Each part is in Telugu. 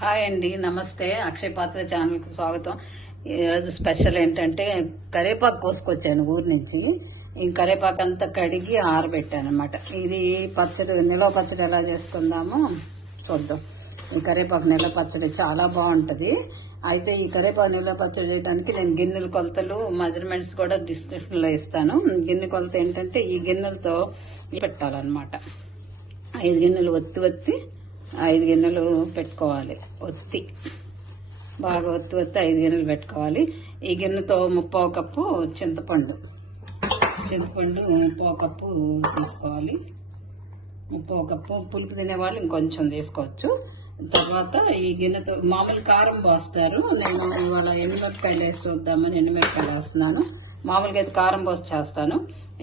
హాయ్ అండి, నమస్తే. అక్షయ పాత్ర ఛానల్కి స్వాగతం. ఈరోజు స్పెషల్ ఏంటంటే కరేపాకు కోసుకొచ్చాను ఊరు నుంచి. ఈ కరేపాకు అంతా కడిగి ఆరబెట్టాను అనమాట. ఇది పచ్చడి, నిలవ పచ్చడి ఎలా చేసుకుందామో చూద్దాం. ఈ కరేపాకు నిలవ పచ్చడి చాలా బాగుంటుంది. అయితే ఈ కరేపాకు నిలవ పచ్చడి చేయడానికి నేను గిన్నెల కొలతలు, మెజర్మెంట్స్ కూడా డిస్క్రిప్షన్లో ఇస్తాను. గిన్నె కొలత ఏంటంటే ఈ గిన్నెలతో పెట్టాలన్నమాట. 5 గిన్నెలు ఒత్తి 5 గిన్నెలు పెట్టుకోవాలి. బాగా ఒత్తి 5 గిన్నెలు పెట్టుకోవాలి. ఈ గిన్నెతో 3/4 కప్పు చింతపండు 3/4 కప్పు తీసుకోవాలి. 3/4 కప్పు పులుపు తినేవాళ్ళు ఇంకొంచెం తీసుకోవచ్చు. తర్వాత ఈ గిన్నెతో మామూలు కారం పోస్తారు. నేను ఇవాళ ఎండుమిరపకాయలు వేసి చూద్దామని ఎండుమిరపకాయలు వేస్తున్నాను. మామూలుగా అయితే కారం పోసి చేస్తాను.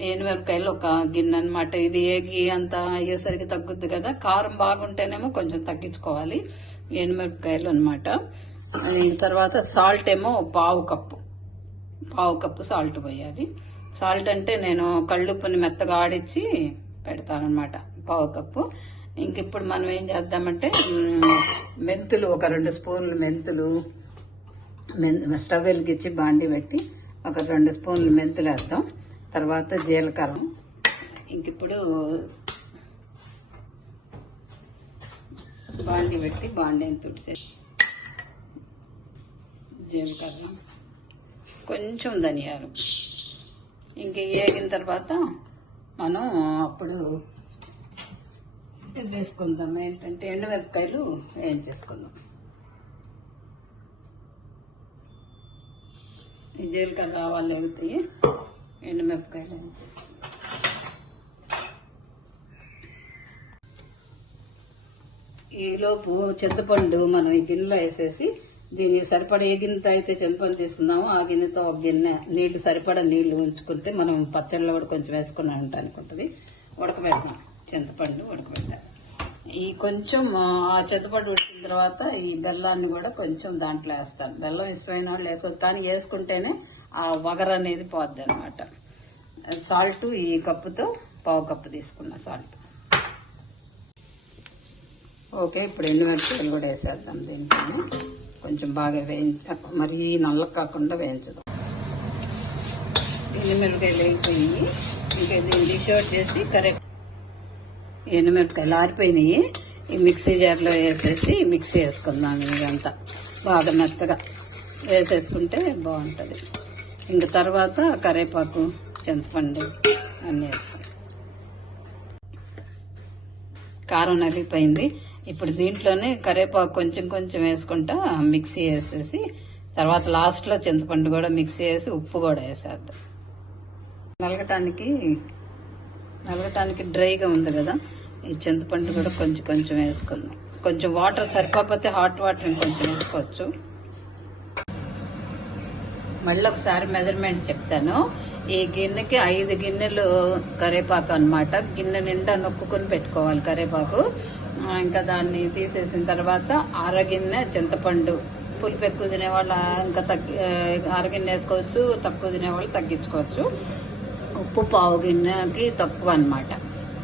ఎండుమిరపకాయలు ఒక గిన్నె అనమాట. ఇది ఏగి అంత అయ్యేసరికి తగ్గుద్ది కదా. కారం బాగుంటేనేమో కొంచెం తగ్గించుకోవాలి. ఎండుమిరపకాయలు అనమాట. తర్వాత సాల్ట్ ఏమో 1/4 కప్పు సాల్ట్ పోయాలి. సాల్ట్ అంటే నేను కళ్ళుప్పుని మెత్తగా ఆడిచ్చి పెడతానమాట. 1/4 కప్పు. ఇంక ఇప్పుడు మనం ఏం చేద్దామంటే మెంతులు ఒక 2 స్పూన్లు మెంతులు, స్టవ్ వెలిగించి బాండి పెట్టి ఒక 2 స్పూన్లు మెంతులు వేద్దాం. తర్వాత జీలకర్ర. ఇంకిప్పుడు బాండి పెట్టి బాండీని తుడిసేసి జీలకర్ర, కొంచెం ధనియాలు. ఇంక వేగిన తర్వాత మనం అప్పుడు వేసుకుందాం. ఏంటంటే ఎండుమిరపకాయలు వేయించేసుకుందాం. ఈ జీలకర్ర ఆవాలు వేగుతాయి, ఎండుమిరపకాయలు వేయించేసుకుందాం. ఈలోపు చింతపండు మనం ఈ గిన్నెలో వేసేసి దీనికి సరిపడా ఏ గిన్నెతో అయితే చింతపండు తీసుకుందామో ఆ గిన్నెతో ఒక గిన్నె నీళ్లు, సరిపడా నీళ్లు ఉంచుకుంటే మనం పచ్చడిలో కూడా కొంచెం వేసుకుని ఉండటానికి ఉంటుంది. ఉడకబెడతాం, చింతపండు ఉడకబెట్టాలి. ఈ కొంచెం ఆ చింతపండు ఉడికిన తర్వాత ఈ బెల్లాన్ని కూడా కొంచెం దాంట్లో వేస్తాను. బెల్లం ఇష్టమైన వాళ్ళు వేసుకోవచ్చు, కానీ వేసుకుంటేనే ఆ వగర అనేది పోద్ది అనమాట. సాల్ట్ ఈ కప్పుతో 1/4 కప్పు తీసుకున్నా సాల్ట్. ఓకే, ఇప్పుడు ఎండుమిరపకాయలు కూడా వేసేద్దాం. దీంట్లోనే కొంచెం బాగా మరీ నల్ల కాకుండా వేయించదాం. ఎండుమిరపకాయలు వేగిపోయి ఇంకా దీన్ని డిష్ అవుట్ చేసి కరెక్ట్. ఎండుమిరపకాయలు ఆరిపోయినాయి. ఈ మిక్సీ జార్లో వేసేసి మిక్సీ వేసుకుందాం. ఇదంతా బాగా మెత్తగా వేసేసుకుంటే బాగుంటుంది. ఇంక తర్వాత కరివేపాకు, చింతపండు అన్నీ వేసుకుంటాం. కారం నలిగిపోయింది. ఇప్పుడు దీంట్లోనే కరివేపాకు కొంచెం కొంచెం వేసుకుంటా మిక్సీ వేసేసి తర్వాత లాస్ట్లో చింతపండు కూడా మిక్సీ వేసి ఉప్పు కూడా వేసేద్దాం. నలగటానికి డ్రైగా ఉంది కదా, ఈ చింతపండు కూడా కొంచెం కొంచెం వేసుకుందాం. కొంచెం వాటర్ సరిపోతే హాట్ వాటర్ ఇంకొంచెం వేసుకోవచ్చు. మళ్ళీ ఒకసారి మెజర్మెంట్స్ చెప్తాను. ఈ గిన్నెకి 5 గిన్నెలు కరివేపాకు అనమాట. గిన్నె నిండా నొక్కుని పెట్టుకోవాలి కరివేపాకు. ఇంకా దాన్ని తీసేసిన తర్వాత అరగిన్నె చింతపండు. పులుపు ఎక్కువ తినేవాళ్ళు ఇంకా అరగిన్నె వేసుకోవచ్చు, తక్కువ తినేవాళ్ళు తగ్గించుకోవచ్చు. ఉప్పు 1/4 గిన్నెకి తక్కువ అనమాట.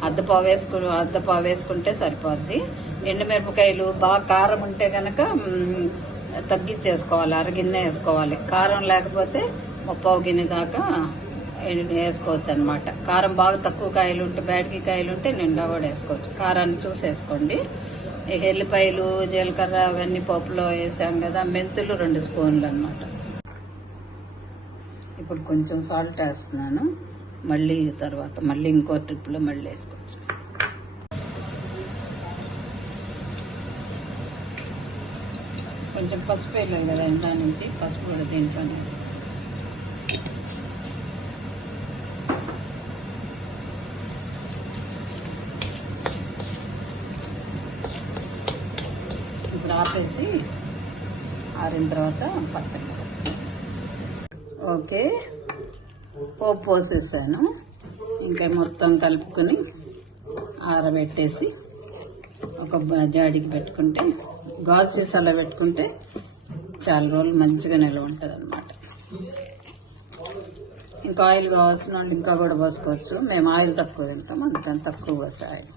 అర్ధపావు వేసుకుంటే సరిపోద్ది. ఎండుమిరపకాయలు బాగా కారం ఉంటే గనక తగ్గించేసుకోవాలి, అరగిన్నె వేసుకోవాలి. కారం లేకపోతే 1/4 గిన్నె దాకా వేసుకోవచ్చు అనమాట. కారం బాగా తక్కువ కాయలు ఉంటే, బ్యాడ్కి కాయలు ఉంటే నిండా కూడా వేసుకోవచ్చు. కారాన్ని చూసేసుకోండి. ఎల్లిపాయలు, జీలకర్ర అవన్నీ పప్పులో వేసాం కదా. మెంతులు 2 స్పూన్లు అనమాట. ఇప్పుడు కొంచెం సాల్ట్ వేస్తున్నాను. మళ్ళీ తర్వాత ఇంకో ట్రిప్లో మళ్ళీ వేసుకోవచ్చు. కొంచెం పసుపు వేయలేదు కదా ఇంట్లో నుంచి, పసుపు కూడా దీంట్లోనే. ఇప్పుడు ఆపేసి ఆరిన తర్వాత పక్కన. ఓకే, పోపు పోసేసాను. ఇంకా మొత్తం కలుపుకొని ఆరబెట్టేసి ఒక జాడికి పెట్టుకుంటే, గాజు సీసాలో పెట్టుకుంటే చాలా రోజులు మంచిగా నిల్వ ఉంటుంది అనమాట. ఇంకా ఆయిల్ కావాల్సిన వాళ్ళు ఇంకా కూడా పోసుకోవచ్చు. మేము ఆయిల్ తక్కువ తింటాము, అందుకని తక్కువ పోసే ఆయిల్.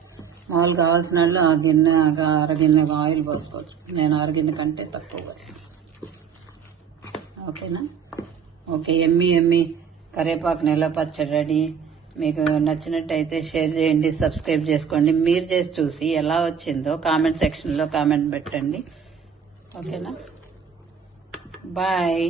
మామూలు కావాల్సిన వాళ్ళు ఆ గిన్నె అరగిన్నె ఆయిల్ పోసుకోవచ్చు. నేను అరగిన్నె కంటే తక్కువ పోసాను. ఓకేనా? ఓకే, ఎమ్మి కరివేపాకు నెల పచ్చడి రెడీ. మీకు నచ్చినట్టయితే షేర్ చేయండి, సబ్స్క్రైబ్ చేసుకోండి. మీరు చేసి చూసి ఎలా వచ్చిందో కామెంట్ సెక్షన్లో కామెంట్ పెట్టండి. ఓకేనా? బాయ్.